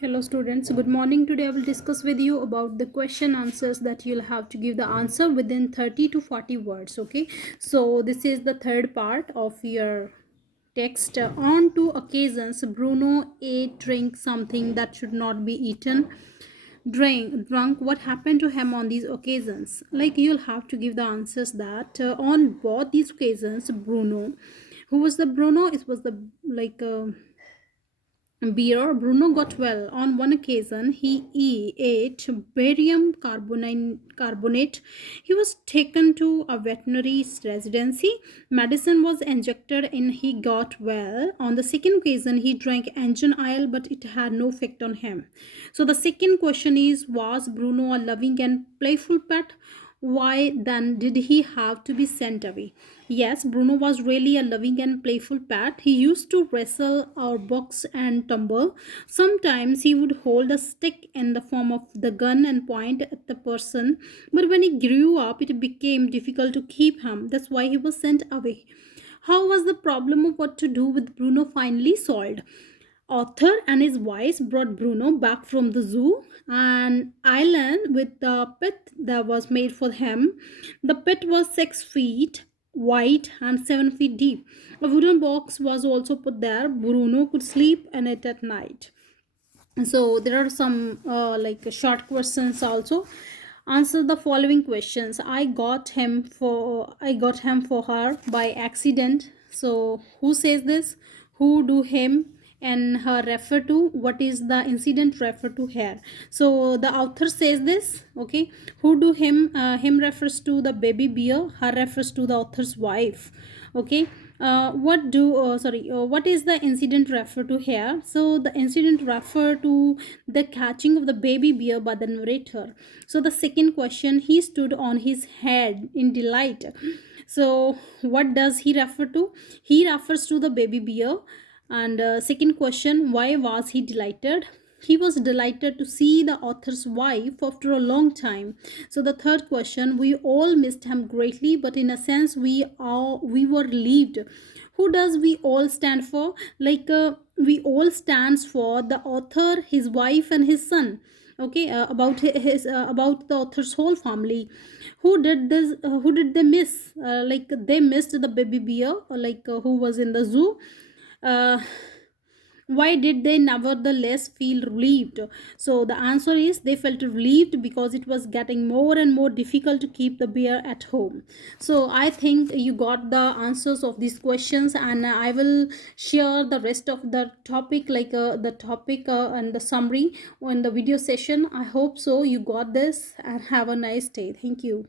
Hello students, good morning. Today I will discuss with you about the question answers that you'll have to give the answer within 30 to 40 words. Okay, so this is the third part of your text. On two occasions Bruno ate drink something that should not be eaten. Drunk, what happened to him on these occasions? Like, you'll have to give the answers that on both these occasions Bruno, who was the Bruno? It was the beer. Bruno got well. On one occasion, he ate barium carbonate. He was taken to a veterinary residency. Medicine was injected and he got well. On the second occasion, he drank engine oil, but it had no effect on him. So the second question is, was Bruno a loving and playful pet? Why then did he have to be sent away? Yes, Bruno was really a loving and playful pet. He used to wrestle or box and tumble. Sometimes he would hold a stick in the form of the gun and point at the person. But when he grew up, it became difficult to keep him. That's why he was sent away. How was the problem of what to do with Bruno finally solved? Arthur and his wife brought Bruno back from the zoo, an island with the pit that was made for him. The pit was 6 feet wide and 7 feet deep. A wooden box was also put there. Bruno could sleep in it at night. So there are some short questions also. Answer the following questions. I got him for her by accident. So who says this? Who do him and her refer to? What is the incident refer to here? So the author says this. Okay, who do him? Him refers to the baby bear. Her refers to the author's wife. Okay, what is the incident refer to here? So the incident refer to the catching of the baby bear by the narrator. So the second question, he stood on his head in delight. So what does he refer to? He refers to the baby bear. And second question, why was he delighted? He was delighted to see the author's wife after a long time. So the third question, we all missed him greatly, but in a sense we were relieved. Who does we all stand for? We all stands for the author, his wife and his son. Okay, about the author's whole family. Who did they miss? They missed the baby bear, who was in the zoo. uh, why did they nevertheless feel relieved? So the answer is, they felt relieved because it was getting more and more difficult to keep the bear at home. So I think you got the answers of these questions, and I will share the rest of the topic, the topic and the summary in the video session. I hope so you got this, and have a nice day. Thank you.